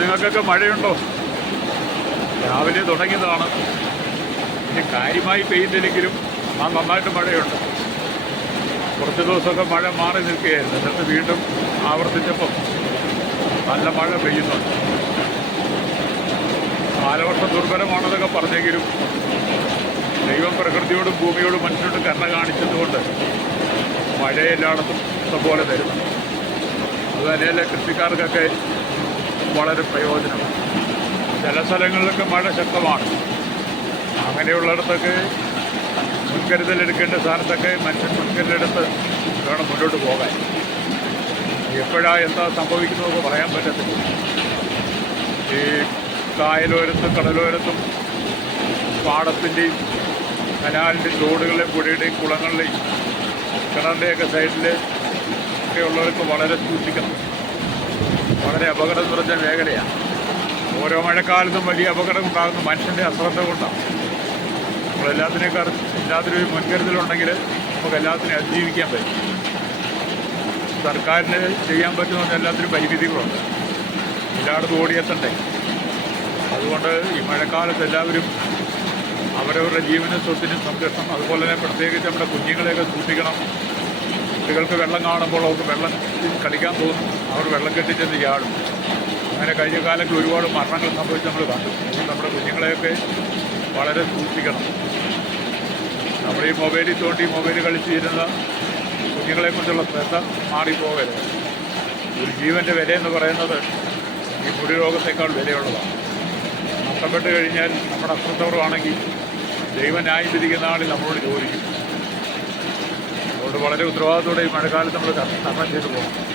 നിങ്ങൾക്കൊക്കെ മഴയുണ്ടോ? രാവിലെ തുടങ്ങിയതാണ്. ഇനി കാര്യമായി പെയ്യുന്നില്ലെങ്കിലും നന്നായിട്ട് മഴയുണ്ട്. കുറച്ച് ദിവസമൊക്കെ മഴ മാറി നിൽക്കുകയായിരുന്നു. എന്നിട്ട് വീണ്ടും ആവർത്തിച്ചപ്പം നല്ല മഴ പെയ്യുന്നുണ്ട്. കാലവർഷം ദുർബലമാണെന്നൊക്കെ പറഞ്ഞെങ്കിലും ദൈവം പ്രകൃതിയോടും ഭൂമിയോടും മനുഷ്യരോടും കരുണ കാണിച്ചതുകൊണ്ട് മഴ എല്ലായിടത്തും ഇഷ്ടംപോലെ തരും. അത് തന്നെയല്ലേ കൃഷിക്കാർക്കൊക്കെ വളരെ പ്രയോജനമാണ്. ചില സ്ഥലങ്ങളിലൊക്കെ മഴ ശക്തമാണ്. അങ്ങനെയുള്ളിടത്തൊക്കെ മുൻകരുതലെടുക്കേണ്ട സ്ഥാനത്തൊക്കെ മനുഷ്യൻ മുൻകരുതലെടുത്ത് വേണം മുന്നോട്ട് പോകാൻ. എപ്പോഴാണ് എന്താ സംഭവിക്കുന്നതെന്ന് പറയാൻ പറ്റത്തില്ല. ഈ കായലോരത്തും കടലോരത്തും പാടത്തിൻ്റെയും കനാലിൻ്റെയും തോടുകളുടെയും പുഴയുടെയും കുളങ്ങളുടെയും കിണറിൻ്റെയൊക്കെ സൈഡിൽ ഒക്കെ ഉള്ളവർക്ക് വളരെ സൂക്ഷിക്കണം. വളരെ അപകടം നിറഞ്ഞ മേഖലയാണ്. ഓരോ മഴക്കാലത്തും വലിയ അപകടം ഉണ്ടാകുന്ന മനുഷ്യൻ്റെ അശ്രദ്ധ കൊണ്ടാണ്. എല്ലാത്തിനും മുൻകരുതലുണ്ടെങ്കിൽ നമുക്ക് എല്ലാത്തിനും അതിജീവിക്കാൻ പറ്റും. സർക്കാരിന് ചെയ്യാൻ പറ്റുന്ന എല്ലാത്തിനും പരിമിതികളുണ്ട്. എല്ലായിടത്തും ഓടിയെത്തണ്ടേ. അതുകൊണ്ട് ഈ മഴക്കാലത്ത് എല്ലാവരും അവരവരുടെ ജീവനും സ്വത്തിനും സംരക്ഷണം, അതുപോലെ തന്നെ പ്രത്യേകിച്ച് നമ്മുടെ കുഞ്ഞുങ്ങളെയൊക്കെ സൂക്ഷിക്കണം. കുട്ടികൾക്ക് വെള്ളം കാണുമ്പോൾ അവർക്ക് വെള്ളം കളിക്കാൻ തോന്നും. അവർ വെള്ളം കെട്ടിച്ചെന്ന് ചാടും. അങ്ങനെ കഴിഞ്ഞ കാലത്ത് ഒരുപാട് മരണങ്ങൾ സംഭവിച്ച് നമ്മൾ കണ്ടു. നമ്മുടെ കുഞ്ഞുങ്ങളെയൊക്കെ വളരെ സൂക്ഷിക്കണം. നമ്മൾ ഈ മൊബൈലിൽ തോണ്ടി മൊബൈൽ കളിച്ചിരുന്ന കുഞ്ഞുങ്ങളെക്കുറിച്ചുള്ള ശ്രദ്ധ മാറിപ്പോകരുത്. ഒരു ജീവൻ്റെ വിലയെന്ന് പറയുന്നത് ഈ മുടി രോഗത്തേക്കാൾ വിലയുള്ളതാണ്. നഷ്ടപ്പെട്ട് കഴിഞ്ഞാൽ നമ്മുടെ അശ്രദ്ധമാണെങ്കിൽ ദൈവം ന്യായം വിധിക്കുന്ന ആളിൽ നമ്മളോട് ചോദിക്കും. അതുകൊണ്ട് വളരെ ഉത്തരവാദിത്തോടെ ഈ മഴക്കാലത്ത് നമ്മൾ തരണം ചെയ്തു പോകണം.